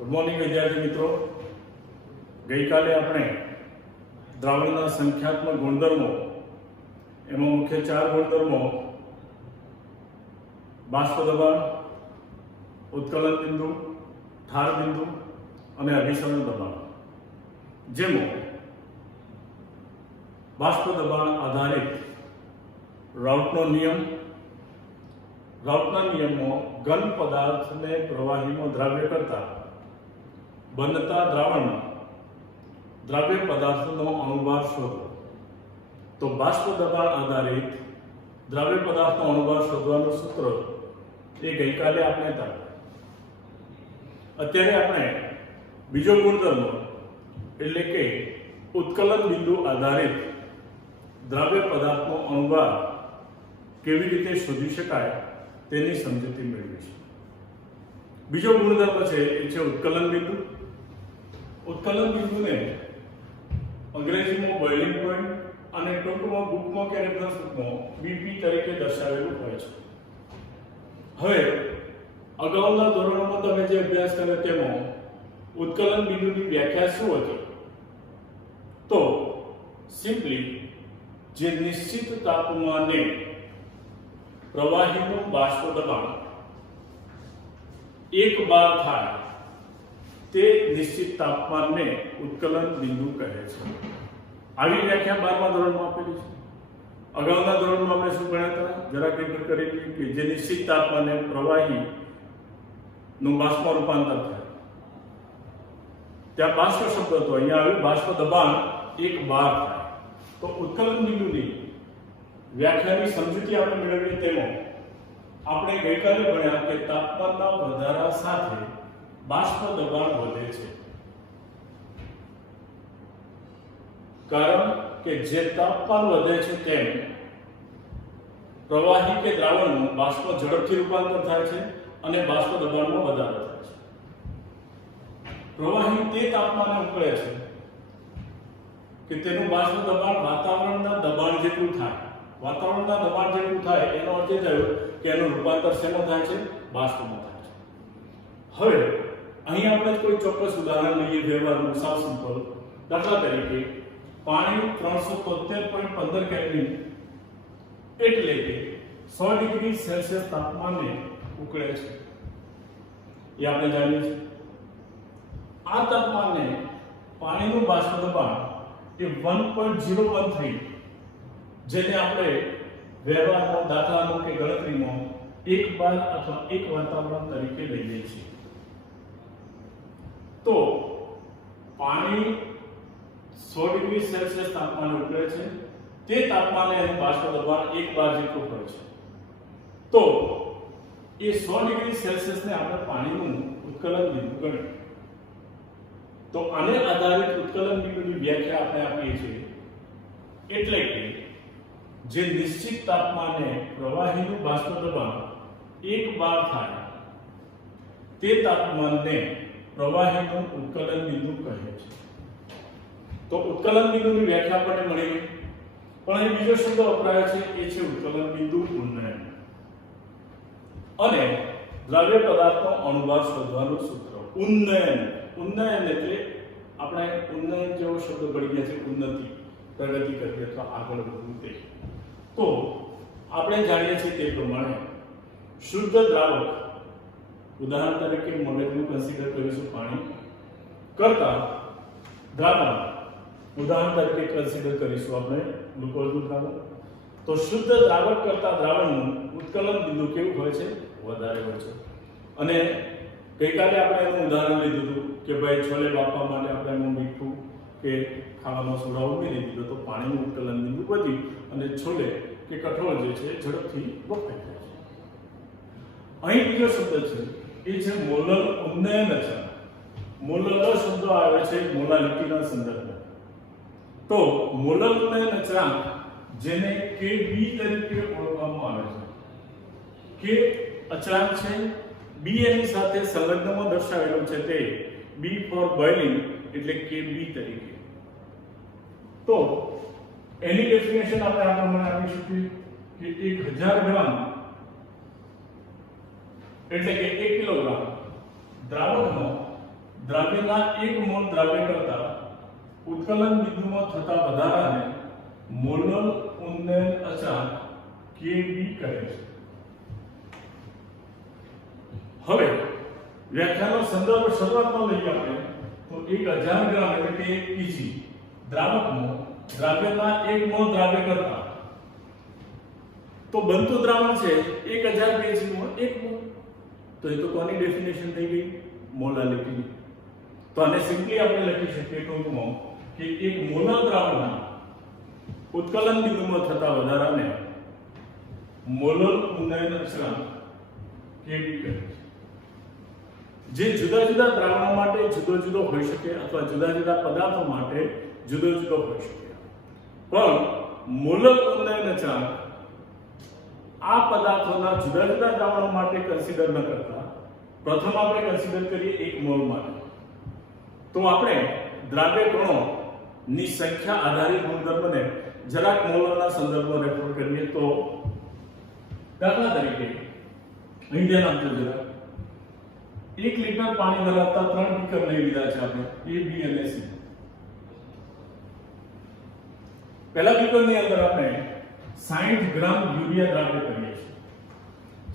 Good morning વિદ્યાર્થી મિત્રો। ગઈકાલે આપણે દ્રાવણના સંખ્યાત્મક ગુણધર્મો એમાં મુખ્ય 4 ગુણધર્મો બાષ્પ દબાણ, ઉત્કલન બિંદુ, ઠાર બિંદુ અને અભિસરણ દબાણ જેમાં બાષ્પ દબાણ આધારિત રાઉટનો નિયમ, રાઉટના નિયમમાં ઘન પદાર્થને પ્રવાહીમાં દ્રાવ્ય કરતા બનતા દ્રાવણમાં દ્રાવ્ય પદાર્થનો અણુભાર શોધો। તો બાષ્પ દબાણ આધારિત દ્રાવ્ય પદાર્થનો અણુભાર શોધવાનું સૂત્ર એ ગઈકાલે આપણે હતા। અત્યારે આપણે બીજો ગુણધર્મ એટલે કે ઉત્કલન બિંદુ આધારિત દ્રાવ્ય પદાર્થનો અણુભાર કેવી રીતે શોધી શકાય તેની સમજૂતી મેળવીશું। બીજો ગુણધર્મ છે એ છે ઉત્કલન બિંદુ। ઉત્કલન બિંદુને અંગ્રેજીમાં બોઇલિંગ પોઈન્ટ અને ટૂંકમાં બુકમાં કે રેફરન્સ બુકમાં બીપી તરીકે દર્શાવેલું હોય છે। હવે અગાઉના ધોરણોમાં તમે જે અભ્યાસ કર્યો તેમાં ઉત્કલન બિંદુની વ્યાખ્યા શું હતી? તો સિમ્પલી જે નિશ્ચિત તાપમાને પ્રવાહીનું બાષ્પ દબાણ 1 બાર થાય તે નિશ્ચિત તાપમાનને ઉત્કલન બિંદુ કહે છે। આવી વ્યાખ્યા 12મા ધોરણમાં આપેલી છે। અગાઉના ધોરણમાં આપણે શું ભણ્યા હતા? જરા રિપીટ કરી લઈએ કે જે નિશ્ચિત તાપમાને પ્રવાહીનું બાષ્પમાં રૂપાંતર થાય ત્યાં બાષ્પ શબ્દ હતો, અહીંયા આવ્યું બાષ્પ દબાણ 1 બાર થાય। તો ઉત્કલન બિંદુની વ્યાખ્યાની સમજૂતી આપણે મેળવીએ તેમાં આપણે ગઈકાલે ભણ્યા કે તાપમાનના વધારા સાથે બાષ્પ દબાણ વધે છે, કારણ કે જે તાપમાન વધે છે તેમ પ્રવાહી કે દ્રાવણનું બાષ્પ ઝડપથી રૂપાંતર થાય છે અને બાષ્પ દબાણમાં વધારો થાય છે। પ્રવાહી તે તાપમાને ઉકળે છે કે તેનું બાષ્પ દબાણ વાતાવરણના દબાણ જેટલું થાય। વાતાવરણના દબાણ જેટલું થાય એનો અર્થ એ થયો કે એનું રૂપાંતર શેમાં થાય છે? બાષ્પમાં થાય છે। હવે અહીં આપણે કોઈ ચોક્કસ ઉદાહરણ લઈએ વ્યવહારનું, સાવ સિમ્પલ। દાખલા તરીકે પાણી 373.15 કેલ્વિન એટલે કે 100 ડિગ્રી સેલ્સિયસ તાપમાને ઉકળે છે, એ આપણે જાણીએ છીએ। આ તાપમાને પાણીનું બાષ્પ દબાણ એ 1.013 જેને આપણે વ્યવહારમાં, દાખલામાં કે ગણતરીમાં 1 બાર અથવા 1 વાતાવરણ તરીકે લઈએ છીએ। તો પાણી 100 ડિગ્રી સેલ્સિયસ તાપમાને ઉકળે છે, તે તાપમાને એનું બાષ્પ દબાણ 1 બાર જેટલું હોય છે। તો એ 100 ડિગ્રી સેલ્સિયસને આપણે પાણીનું ઉત્કલન બિંદુ ગણીએ। તો આને આધારિત ઉત્કલન બિંદુની વ્યાખ્યા આપણે આપીએ છીએ, એટલે કે જે નિશ્ચિત તાપમાને પ્રવાહીનું બાષ્પ દબાણ 1 બાર થાય તે તાપમાનને પ્રવાહીનું ઉત્કલન બિંદુ કહે છે। તો ઉત્કલન બિંદુની વ્યાખ્યા આપણને મળી ગઈ, પણ અહીં બીજો શબ્દ વપરાયો છે, એ છે ઉત્કલન બિંદુ ઉન્નયન અને દ્રવ્ય પદાર્થનો અણુભાર શોધવાનું સૂત્ર ઉન્નયન। ઉન્નયન એટલે આપણે ઉન્નયન જેવો શબ્દ ભળી ગયા છે, ઉન્નતિ, પ્રગતિ કરવી અથવા આગળ વધવું તે। તો આપણે જાણીએ છીએ તે પ્રમાણે શુદ્ધ દ્રાવક, ઉદાહરણ તરીકે મગજનું કન્સિડર કરીશું પાણી, કરતા દ્રાવણ, ઉદાહરણ તરીકે કન્સિડર કરીશું આપણે ગ્લુકોઝનું દ્રાવણ। તો શુદ્ધ દ્રાવક કરતા દ્રાવણનું ઉત્કલન બિંદુ કેવું હોય છે? વધારે હોય છે। અને ગઈકાલે આપણે એનું ઉદાહરણ લીધું હતું કે ભાઈ છોલે બાફવા માટે આપણે એનું મીઠું કે ખાવામાં સોડા ઉમેરી દીધો તો પાણીનું ઉત્કલન બિંદુ વધી અને છોલે કે કઠોળ જે છે ઝડપથી બફાઈ જાય છે। અહીં બીજો શબ્દ છે, એ છે મોલર ઉન્નયન અચળાંક। મોલર શબ્દ આવે છે મોલાલિટીના સંદર્ભમાં। તો મોલર ઉન્નયન અચળાંક જેને Kb તરીકે ઓળખવામાં આવે છે, K અચળાંક છે, B એની સાથે સંલગ્નમાં દર્શાવેલું છે, તે B ફોર બોઇલિંગ એટલે Kb તરીકે। તો એની ડેફિનેશન આપણે આ પ્રમાણે આપી શકીએ કે 1000 ગ્રામ એટલે કે 1 કિલોગ્રામ દ્રાવકનો દ્રાવ્યના 1 મોલ દ્રાવ્ય કરતા ઉત્કલન બિંદુમાં થતા વધારાને મોલર ઉન્નયન અચળાંક Kb કહે છે. હવે વ્યાખ્યાનો સંદર્ભ શરૂઆતમાં લઈએ આપણે તો 1000 ગ્રામ એટલે કે 1 kg દ્રાવકમાં દ્રાવ્યના 1 મોલ દ્રાવ્ય કરતા તો બનતું દ્રાવણ છે 1000 kg માં 1 મોલ. તો એ તો કોની ડેફિનેશન થઈ ગઈ? મોલાલિટી. તો આને સિમ્પલી આપણે લખી શકીએ ટૂંકમાં કે એક મોલર દ્રાવણના ઉત્કલન બિંદુમાં થતા વધારાને મોલર ઉન્નયન અચળાંક Kb કહે છે. જે જુદા જુદા દ્રાવણો માટે જુદો જુદો હોઈ શકે અથવા જુદા જુદા પદાર્થો માટે જુદો જુદો હોઈ શકે, પણ મોલર ઉન્નયન અચળાંક આ પદાર્થોના જુદા જુદા દ્રાવણો માટે કન્સિડર ન કરતા પ્રથમ આપણે કન્સિડર કરીએ 1 મોલ માટે. તો આપણે દ્રાવ્ય કણો ની સંખ્યા આધારિત ગુણધર્મને જરાક મોલરના સંદર્ભમાં રેફર કરીએ તો દાખલા તરીકે અહીં ધ્યાન આપજો જરા. 1 લિટર પાણી ધરાવતા 3 બીકર લઈ લીધા છે આપણે A, B અને C. પહેલા બીકરની અંદર આપણે 60 ગ્રામ યુરિયા દ્રાવ્ય કરીએ છીએ.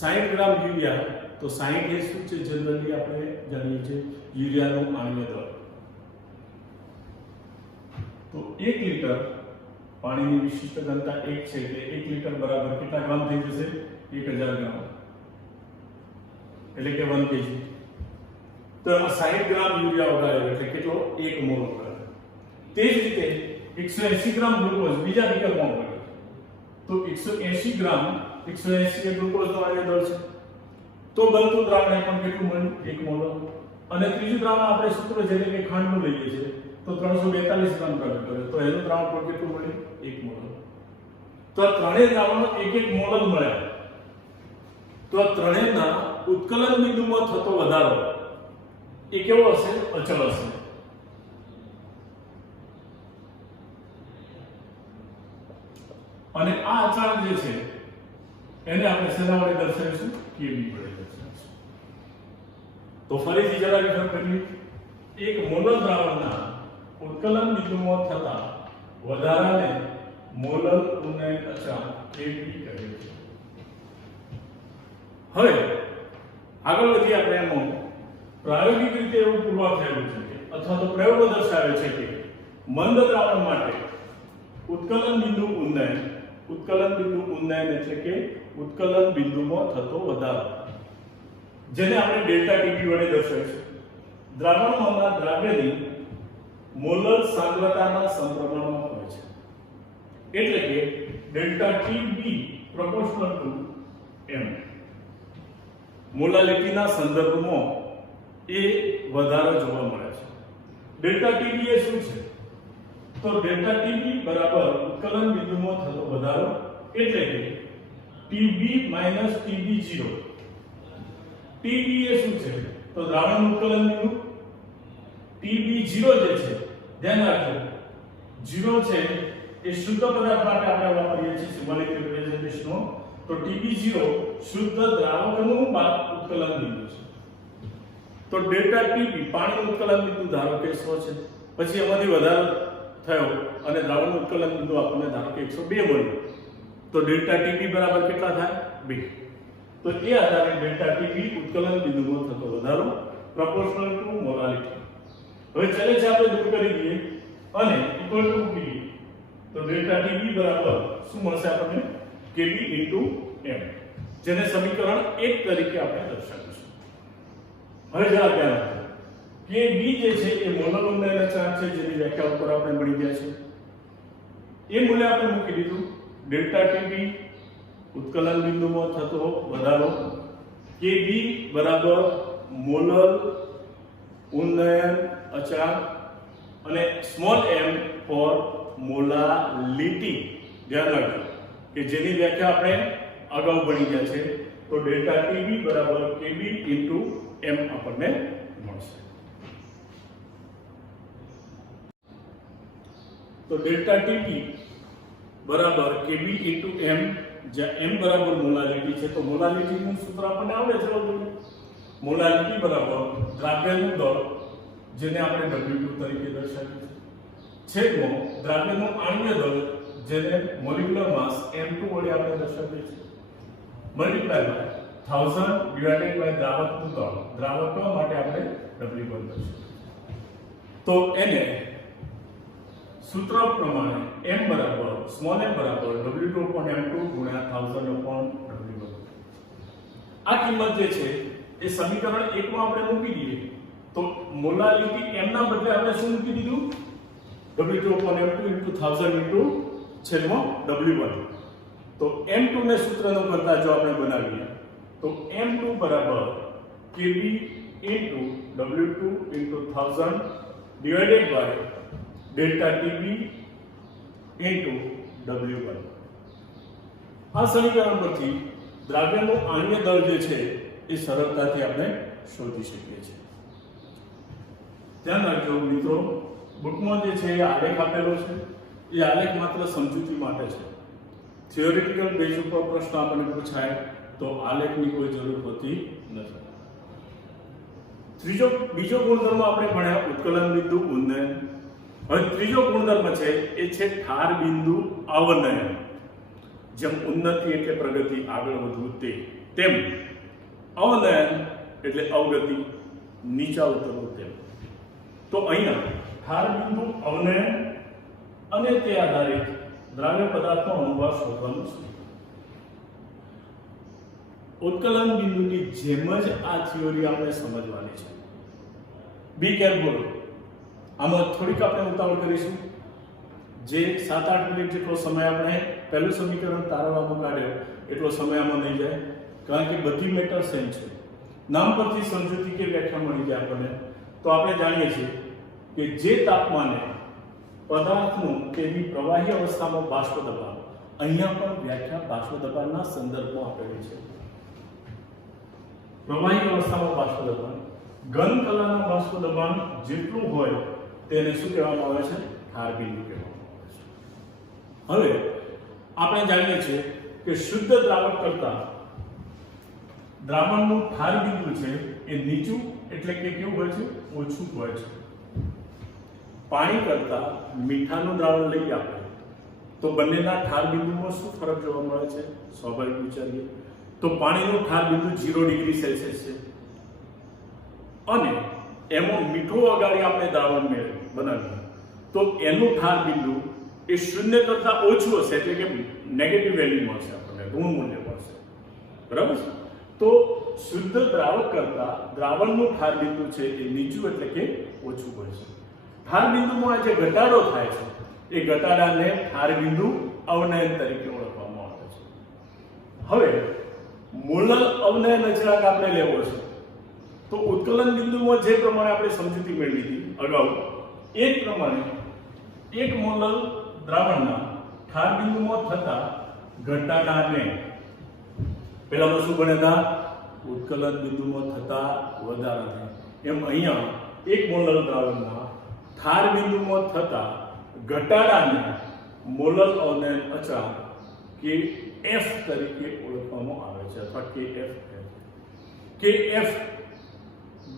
60 ગ્રામ યુરિયા તો 60 એ શું છે? જનરલી આપણે જાણીએ છીએ યુરિયાનું આણ્વીય દળ. તો 1 લિટર પાણીની વિશિષ્ટ ઘનતા 1 છે એટલે 1 લિટર બરાબર કેટલા ગ્રામ થઈ જશે? 1000 ગ્રામ એટલે કે 1 kg. તો એમાં 60 ગ્રામ યુરિયા ઓગાળ્યો એટલે કેટલો? 1 મોલ ઓગાળ્યો. તે જ રીતે 180 ગ્રામ ગ્લુકોઝ બીજા બીકરમાં ઓગાળ્યો તો 180 ગ્રામ 180 એ ગ્લુકોઝનો આણ્વીય દળ છે. તો બનતું દ્રાવણ પણ કેટલું મળ્યું? 1 મોલ. અને ત્રીજું દ્રાવણ આપણે સૂત્ર જેને કે ખાંડનું લઈએ છીએ તો 342 ગ્રામ દ્રાવણ કરે તો એનું દ્રાવણ પણ કેટલું મળ્યું? 1 મોલ. તો આ ત્રણેય દ્રાવણો 1 મોલ જ મળ્યા. તો આ ત્રણેયના ઉત્કલન બિંદુમાં થતો વધારો એ કેવો હશે? અચળ હશે. અને આ અચળાંક જે છે એને આપણે શેના વડે દર્શાવીશું? Kb વડે દર્શાવીશું. તો ફરીથી જરા રેફર કરીએ. એક મોલર દ્રાવણના ઉત્કલન બિંદુમાં થતા વધારાને મોલર ઉન્નયન અચળાંક Kb કહે છે. હવે આગળ વધી આપણે એમાં પ્રાયોગિક રીતે એવું પુરવાર થયેલું છે અથવા તો પ્રયોગો દર્શાવે છે કે મંદ દ્રાવણ માટે ઉત્કલન બિંદુ ઉન્નયન એટલે કે ઉત્કલન બિંદુમાં થતો વધારો જેને આપણે ડેલ્ટા ટીબી વડે દર્શાવીશું. દ્રાવણમાંના દ્રાવ્યની મોલર સાંદ્રતાના સમપ્રમાણમાં હોય છે એટલે કે delta TB proportional two m. મોલાલિટીના સંદર્ભમાં એ વધારો જોવા મળે છે. ડેલ્ટા ટીબી એ શું છે? તો ડેલ્ટા ટીબી બરાબર ઉત્કલન બિંદુમાં થતો વધારો એટલે કે ટીબી માઈનસ ટીબી0. ટીબી એ શું છે? તો દ્રાવણનું ઉત્કલન બિંદુ. ટીબી0 જે છે ધ્યાન રાખજો 0 છે એ શુદ્ધ પદાર્થ માટે આપણે વાપરીએ છીએ સિમ્બોલિક રિપ્રેઝન્ટેશનો. તો ટીબી0 શુદ્ધ દ્રાવકનું ઉત્કલન બિંદુ છે. તો ડેલ્ટા ટીબી પાણીનું ઉત્કલન બિંદુ ધારો કે 100 છે, પછી એમાંથી વધારો થયો અને દ્રાવણનું ઉત્કલન બિંદુ આપણને ધારો કે 102 મળ્યું તો ડેલ્ટા ટીબી બરાબર કેટલા થાય? 2. તો એ આધારે ડેલ્ટા ટીબી ઉત્કલન બિંદુમાં થતો વધારો પ્રોપોર્શનલ ટુ મોલાલિટી. હવે ચેલેન્જ આપણે દૂર કરી દઈએ અને ઇક્વલ ટુ મૂકી દઈએ તો ડેલ્ટા ટીબી બરાબર શું મળશે આપણને? Kb * m, જેને સમીકરણ 1 તરીકે આપણે દર્શાવીશું. હવે જરા ધ્યાન આપો. Kb જે છે એ મોલર ઉન્નયન અચળાંક છે જેની વ્યાખ્યા ઉપર આપણે મળી ગયા છે. એ મૂલ્ય આપણે મૂકી દીધું. ડેલ્ટા ટીબી ઉત્કલન બિંદુમાં થતો વધારો, Kb બરાબર મોલર ઉન્નયન અચળાંક અને સ્મોલ m ફોર મોલાલિટી. ધ્યાન રાખજો કે જેની વ્યાખ્યા આપણે અગાઉ ભણી ગયા છે. તો ડેલ્ટા ટીબી બરાબર Kb * m આપણને મળશે. તો ડેલ્ટા ટીબી બરાબર Kb * m, જ્યાં m બરાબર મોલાલિટી છે. તો મોલાલિટીનું સૂત્ર આપણને આવડે છે. મોલાલિટી બરાબર દ્રાવ્યનું દળ જેને આપણે W2 તરીકે દર્શાવ્યું છે, છેદમાં દ્રાવ્યનું આણ્વીય દળ જેને મોલિક્યુલર માસ M2 વડે આપણે દર્શાવીએ છીએ, મલ્ટીપ્લાય બાય 1000 ડિવાઇડેડ બાય દ્રાવકનું દળ, દ્રાવક માટે આપણે W1 દર્શાવીએ. તો એને સૂત્ર પ્રમાણે m બરાબર સ્મોલ m બરાબર W2/M2 ગુણ્યા 1000/W1. આ કિંમત જે છે એ સમીકરણ 1 માં આપણે મૂકી દઈએ તો મોલારિટી m ના બદલે આપણે શું મૂકી દીધું? W2/M2 * 1000 * છેદમાં W1. તો m2 ને સૂત્રનો કરતા જો આપણે બનાવીએ તો m2 બરાબર Kb * W2 * 1000 divided by delta Tb * W1. આ સમીકરણ પરથી દ્રાવ્યનું આણ્વીય દળ જે છે એ સરળતાથી આપણે શોધી શકીએ છીએ. ધ્યાન રાખજો મિત્રો, બુકમાં જે છે એ આલેખ આપેલો છે, એ આલેખ માત્ર સમજૂતી માટે છે. થિયોરિટિકલ બેઝ ઉપર પ્રશ્ન આપણને પૂછાય તો આલેખની કોઈ જરૂર હોતી નથી. બીજો ગુણધર્મ આપણે ભણ્યા ઉત્કલન બિંદુ ઉન્નયન. હવે ત્રીજો ગુણધર્મ છે એ છે ઠાર બિંદુ અવનયન. જેમ ઉન્નતિ એટલે પ્રગતિ, આગળ વધવું તેમ અવનયન એટલે અવગતિ, નીચા ઉતરવું તેમ. તો અહીંયા ઠાર બિંદુ અવનયન અને તે આધારિત દ્રાવ્ય પદાર્થનો અનુવાદ શોધવાનો છે. ઉત્કલન બિંદુની જેમ જ આ થિયોરી આપણે સમજવાની છે. Be careful. આમાં થોડીક આપણે ઉતાવળ કરીશું. જે 7-8 મિનિટ જેટલો સમય આપણે પહેલું સમીકરણ તારવવામાં કાઢ્યો એટલો સમય આમાં નહીં જાય, કારણ કે બધી મેટર સેમ છે. નામ પરથી સમજૂતી કે વ્યાખ્યા મળી જાય આપણને. તો આપણે જાણીએ છીએ કે જે તાપમાને પદાર્થનું તેની પ્રવાહી અવસ્થામાં બાષ્પ દબાણ, અહીંયા પણ વ્યાખ્યા બાષ્પ દબાણના સંદર્ભમાં આપેલી છે. પ્રવાહી અવસ્થામાં બાષ્પ દબાણ, ઘન કલાના બાષ્પ દબાણ જેટલું હોય તેને શું કહેવામાં આવે છે? ઠાર બિંદુ કહેવામાં આવે છે. હવે આપણે જાણીએ છીએ કે શુદ્ધ દ્રાવક કરતા દ્રાવણનું ઠાર બિંદુ છે એ નીચું એટલે કે કેવું હોય છે? ઓછું હોય છે. પાણી કરતા મીઠાનું દ્રાવણ લઈએ આપણે તો બંનેના ઠાર બિંદુમાં શું ફરક જોવા મળે છે? સ્વાભાવિક વિચારીએ તો પાણીનું ઠાર બિંદુ 0 ડિગ્રી સેલ્સિયસ છે અને એમાં મીઠું વગાડી આપણે દ્રાવણ બનાવીએ તો એનું ઠાર બિંદુ એ 0 કરતા ઓછું હશે, એટલે કે નેગેટિવ વેલ્યુ મળશે, આપણને ઋણ મૂલ્ય મળશે. બરાબર છે? તો શુદ્ધ દ્રાવક કરતા દ્રાવણનું ઠાર બિંદુ છે એ નીચું એટલે કે ઓછું હોય છે. ઠાર બિંદુમાં જે ઘટાડો થાય છે એ ઘટાડાને ઠાર બિંદુ અવનયન તરીકે ઓળખવામાં આવે છે. હવે મોલર અવનયન અચળાંક આપણે લેવો છે તો ઉત્કલન બિંદુમાં જે પ્રમાણે આપણે સમજૂતી મેળવી હતી અગાઉ એ જ પ્રમાણે 1 મોલર દ્રાવણના ઠાર બિંદુમાં થતા ઘટાડાને પહેલામાં શું બન્યા? ઉત્કલન બિંદુમાં થતા વધારાને. એમ અહીંયા 1 મોલર દ્રાવણના ઠાર બિંદુમાં થતા ઘટાડાને મોલર અવનયન અચળાંક Kf તરીકે ઓળખવામાં આવે છે, અથવા Kf. Kf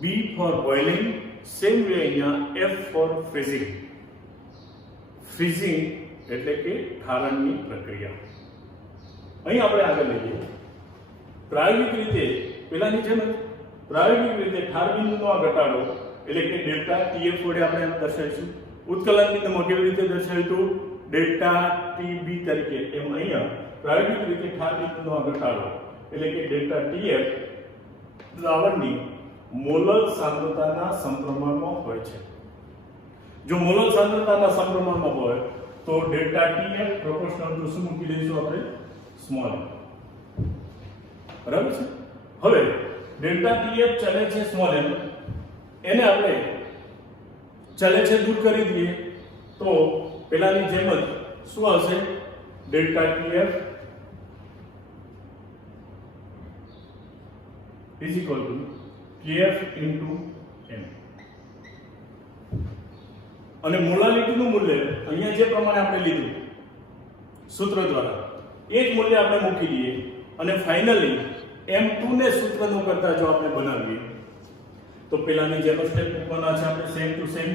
B for boiling, same way અહીંયા F for freezing. ફ્રીઝિંગ એટલે કે ઠારણની પ્રક્રિયા. અહીં આપણે આગળ લઈએ. પ્રાયોગિક રીતે પેલાની જેમ પ્રાયોગિક રીતે ઠાર બિંદુનો આ ઘટાડો એટલે કે ડેલ્ટા Tf વડે આપણે દર્શાવીશું. ઉત્કલન બિંદુમાં કેવી રીતે દર્શાવ્યું? ડેલ્ટા Tb તરીકે. એમ અહીંયા પ્રાયોગિક રીતે ઠાર બિંદુનો આ ઘટાડો એટલે કે ડેલ્ટા Tf દ્રાવણની મોલર સાંદ્રતાના સમપ્રમાણમાં હોય છે. જો મોલર સાંદ્રતાના સમપ્રમાણમાં હોય તો ડેલ્ટા Tf પ્રોપોર્શનલ ટુ શું મૂકી દઈશું આપણે? સ્મોલ. બરાબર છે? હવે ડેલ્ટા Tf ચલે છે સ્મોલ m, એને આપણે ચલે છે દૂર કરી દઈએ તો પેલાની જેમ જ શું હશે? Delta Tf is equal to Kf into m. અને મોલાલિટીનું મૂલ્ય અહીંયા જે પ્રમાણે આપણે લીધું સૂત્ર દ્વારા એ જ મૂલ્ય આપણે મૂકી દઈએ અને ફાઇનલી m2 ને સૂત્રનો કરતા જો આપણે બનાવીએ તો પેલાની જેમ સ્ટેપ મૂકવાના છે આપણે સેમ ટુ સેમ.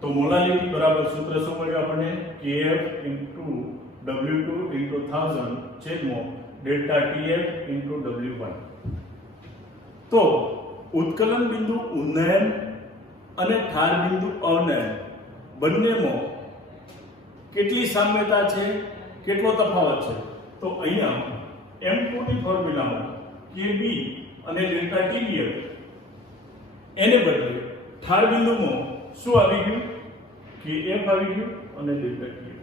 તો મોલાલિટી બરાબર સૂત્ર શું મળ્યું આપણને? Kf * W2 * 1000 છેદમાં ડેલ્ટા Tf * W1. તો ઉત્કલન બિંદુ ઉન્નયન અને ઠાર બિંદુ અવનયન બંનેમાં કેટલી સામ્યતા છે, કેટલો તફાવત છે? તો અહીંયા M2 ની ફોર્મ્યુલામાં Kb અને ડેલ્ટા Tbf એને બદલે ઠાર બિંદુમાં શું આવી ગયું? Kf આવી ગયું અને ડેલ્ટા Tf.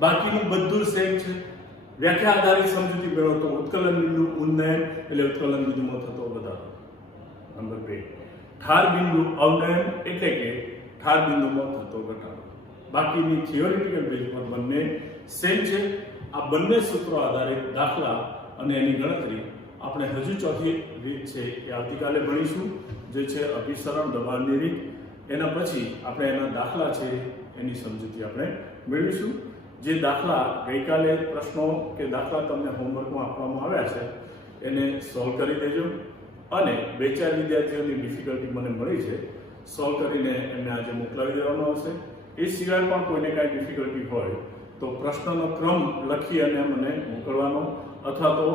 બાકીનું બધું સેમ છે. વ્યાખ્યા આધારિત સમજૂતી મેળવો તો ઉત્કલન બિંદુ ઉન્નયન એટલે ઉત્કલન બિંદુમાં થતો વધારો. નંબર 2 ઠાર બિંદુ અવનયન એટલે કે ઠાર બિંદુમાં થતો ઘટાડો. બાકીની થિયોરિટિકલ બેઝ પર બંને સેમ છે. આ બંને સૂત્રો આધારિત દાખલા અને એની ગણતરી આપણે હજુ ચોથી રીત છે એ આવતીકાલે ભણીશું, જે છે અભિસરણ દબાણની રીત. એના પછી આપણે એના દાખલા છે એની સમજૂતી આપણે મેળવીશું. જે દાખલા ગઈકાલે પ્રશ્નો કે દાખલા તમને હોમવર્કમાં આપવામાં આવ્યા છે એને સોલ્વ કરી દેજો. અને 2-4 વિદ્યાર્થીઓની ડિફિકલ્ટી મને મળી છે, સોલ્વ કરીને એમને આજે મોકલાવી દેવામાં આવશે. એ સિવાય પણ કોઈને કાંઈ ડિફિકલ્ટી હોય તો પ્રશ્નનો ક્રમ લખી અને મને મોકલવાનો, અથવા તો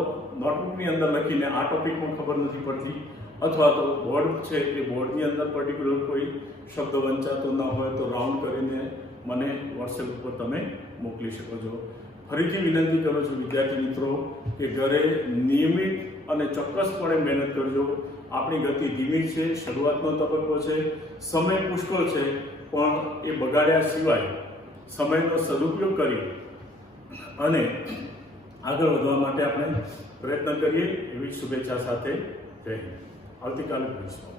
નોટબુકની અંદર લખીને આ ટોપિકમાં ખબર નથી પડતી, અથવા તો બોર્ડ છે એ બોર્ડની અંદર પર્ટિક્યુલર કોઈ શબ્દ વંચાતો ન હોય તો રાઉન્ડ કરીને મને વોટ્સએપ ઉપર તમે મોકલી શકો છો. ફરીથી વિનંતી કરું છું વિદ્યાર્થી મિત્રો કે ઘરે નિયમિત અને ચોક્કસપણે મહેનત કરજો. આપણી ગતિ ધીમી છે, શરૂઆતનો તબક્કો છે, સમય પુષ્કળ છે, પણ એ બગાડ્યા સિવાય સમયનો સદુપયોગ કરી અને આગળ વધવા માટે આપણે પ્રયત્ન કરીએ એવી શુભેચ્છા સાથે જય હિન્દ. આવતીકાલે મળીશું.